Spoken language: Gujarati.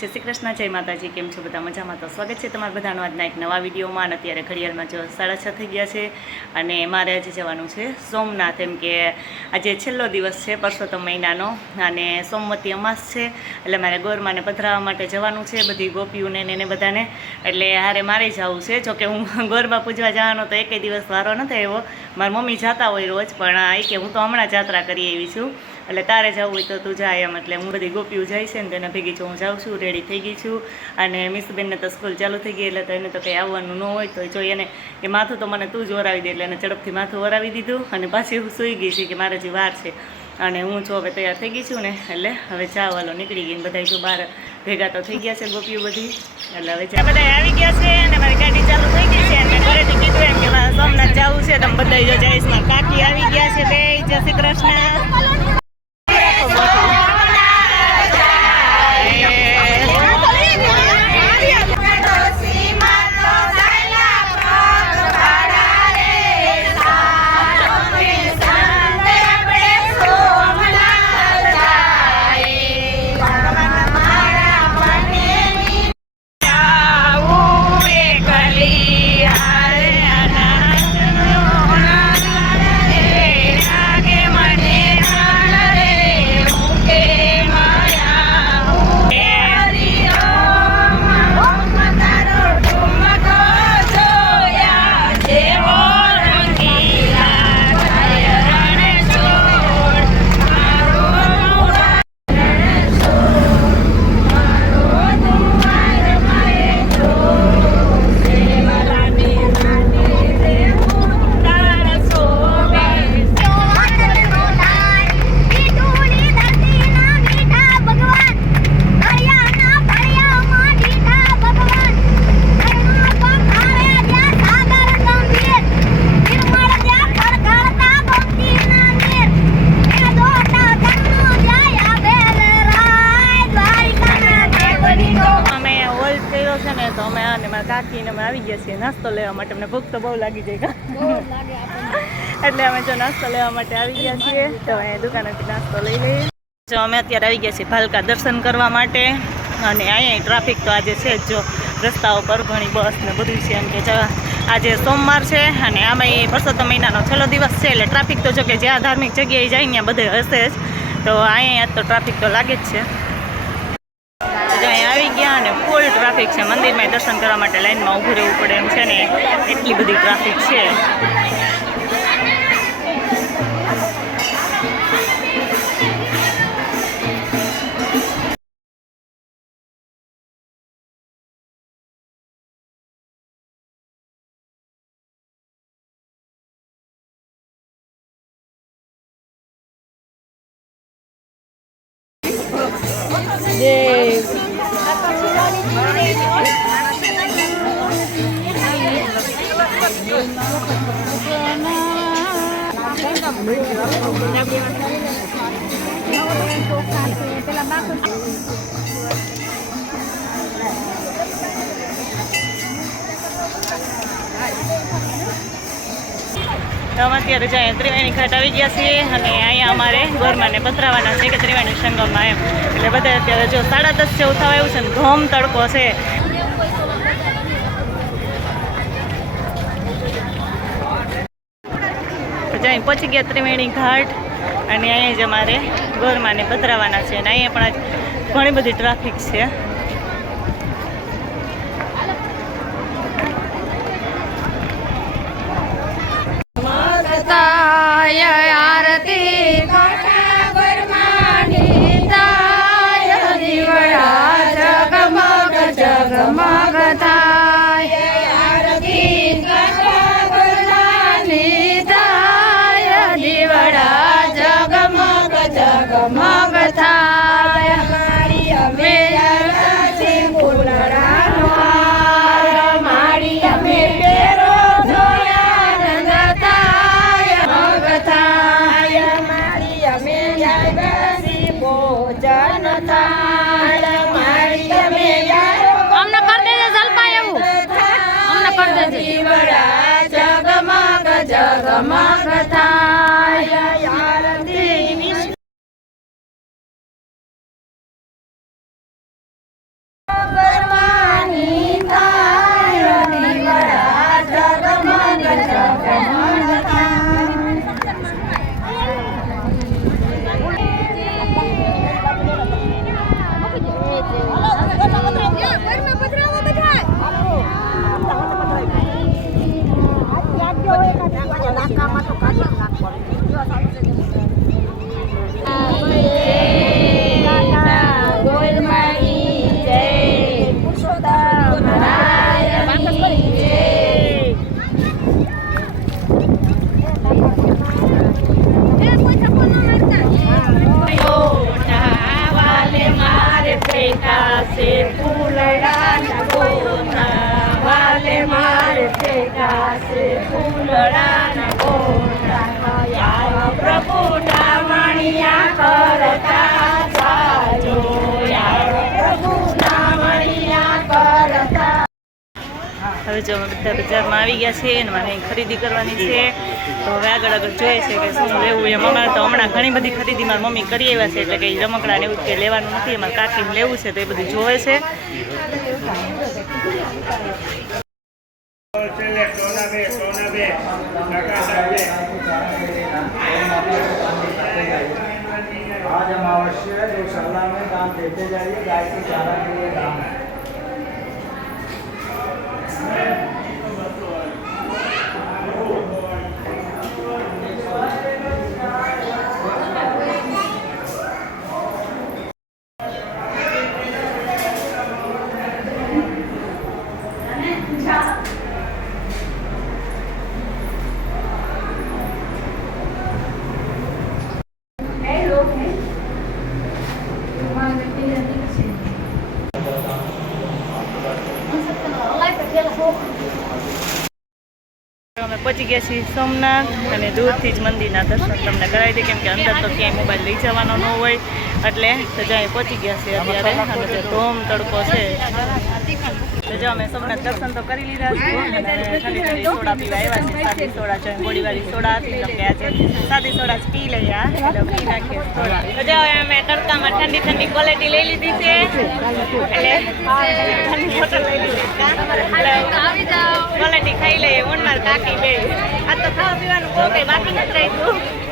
જય શ્રી કૃષ્ણ, જય માતાજી. કેમ છો બધા? મજામાં? તો સ્વાગત છે તમારા બધાનો આજના એક નવા વિડીયોમાં. અત્યારે ઘડિયાળમાં જો 6:30 થઈ ગયા છે અને મારે આજે જવાનું છે સોમનાથ. એમ કે આજે છેલ્લો દિવસ છે પરસોત્તમ મહિનાનો અને સોમવતી અમાસ છે, એટલે મારે ગોરમાને પધરાવવા માટે જવાનું છે, બધી ગોપીઓને ને બધાને. એટલે હારે મારે જવું છે. જોકે હું ગોરબા પૂજવા જવાનો તો એકેય દિવસ વારો નથી આવ્યો. મારી મમ્મી જતા હોય રોજ, પણ કે હું તો હમણાં જાત્રા કરી આવી છું, એટલે તારે જવું હોય તો તું જાય એમ. એટલે હું બધી ગોપીઓ જાય છે ને તેના ભેગી હું જાઉં છું, રેડી થઈ ગઈ છું. અને મિસબેનને તો સ્કૂલ ચાલુ થઈ ગઈ, એટલે તો એને તો કંઈ આવવાનું ન હોય. તો જો એને કે માથું તો મને તું જ ઓરાવી દે, એટલે એને ઝડપથી માથું ઓરાવી દીધું અને પાછી હું સૂઈ ગઈ છે કે મારે જે વાર છે. અને હું જો હવે તૈયાર થઈ ગઈ છું ને, એટલે હવે ચા વાલો નીકળી ગઈ. બધા જો બહાર ભેગા તો થઈ ગયા છે ગોપીઓ બધી, એટલે હવે ચા બધા આવી ગયા છે અને મારી ગાડી ચાલુ થઈ ગઈ છે. અને ઘરેથી કીધું એમ કે મારે સોમનાથ જવું છે. તમે બધા જો જઈશમાં કાકી આવી ગયા છે બે. જય શ્રી કૃષ્ણ. તો અમે અને મારા કાકીને અમે આવી ગયા છીએ નાસ્તો લેવા માટે. અમને ભૂખ તો બહુ લાગી જાય એટલે અમે જો નાસ્તો લેવા માટે આવી ગયા છીએ. તો અહીંયા દુકાનેથી નાસ્તો લઈ લઈએ. જો અમે અત્યારે આવી ગયા છીએ ભાલકા દર્શન કરવા માટે. અને અહીંયા ટ્રાફિક તો આજે છે જ, જો રસ્તાઓ પર ઘણી બસ ને બધું છે. એમ કે આજે સોમવાર છે અને આમાં પરસોત્તમ મહિનાનો છેલ્લો દિવસ છે, એટલે ટ્રાફિક તો જો કે જ્યાં ધાર્મિક જગ્યાએ જાય ત્યાં બધે હશે જ. તો અહીંયા તો ટ્રાફિક તો લાગે જ છે. આવી ગયા અને ફૂલ ટ્રાફિક છે. મંદિરમાં દર્શન કરવા માટે લાઈનમાં ઊભું રહેવું પડે એમ છે ને, એટલી બધી ટ્રાફિક છે. અમે અત્યારે જાય ત્રિવેણી ઘાટ આવી ગયા છીએ અને અહીંયા અમારે ગોરમાને પધરાવાના છે કે ત્રિવેણી સંગમમાં એમ. એટલે બધા અત્યારે જો 10:30 જેવું થવા આવ્યું છે ને ધોમ તડકો છે. જાય પહોંચી ગયા ત્રિવેણી ઘાટ અને અહીંયા જ અમારે ગોરમાને પધરાવાના છે. અને અહીંયા પણ ઘણી બધી ટ્રાફિક છે. જગમગ થાય છે ફૂલડાના ગોટા વાલે મારે ભેગા છે ફૂલડાના ગોટા યાર પ્રભુના મણિયા કરતા જાજો યાર પ્રભુના મણિયા કરતા. હવે જો અમે બધા બજારમાં આવી ગયા છીએ અને મારે ખરીદી કરવાની છે તો હવે આગળ જોઈએ છે કે શું લેવું એમ. અમારે તો હમણાં ઘણી બધી ખરીદી મારી મમ્મી કરી આવ્યા છે એટલે કે રમકડા ને એવું કે લેવાનું નથી, અમારે કાકીને લેવું છે તો એ બધું જોવે છે. आज हम अवश्य गौशाला में दान देते जाइए, गाय के चारा के लिए दान है. અમે પહોંચી ગયા છીએ સોમનાથ અને દૂરથી જ મંદિરના દર્શન તમને કરાવી દે, કેમ કે અંદર તો ક્યાંય મોબાઈલ લઈ જવાનો ન હોય એટલે તો જ્યાં પહોંચી ગયા છીએ અત્યારે. અને જે ધોમ તડકો છે તો જો અમે સોમનાથ દર્શન તો કરી લીધા છે અને ઠંડી ઠંડી સોડા પીવા આવ્યા છે. સાદી સોડા છે, ગોળીવાળી સોડા હતી તો કે આજે સાદી સોડા જ પી લઈએ એટલે પી નાખીએ સોડા. તો જો અમે તડકામાં ઠંડી ઠંડી ક્વોલિટી લઈ લીધી છે એટલે ઠંડી બોટલ લઈ લીધી ક્વોલિટી ખાઈ લઈએ. ઓન માર કાકી બે આ તો ખાવા પીવાનું બહુ કંઈ બાકી નથી રાખ્યું.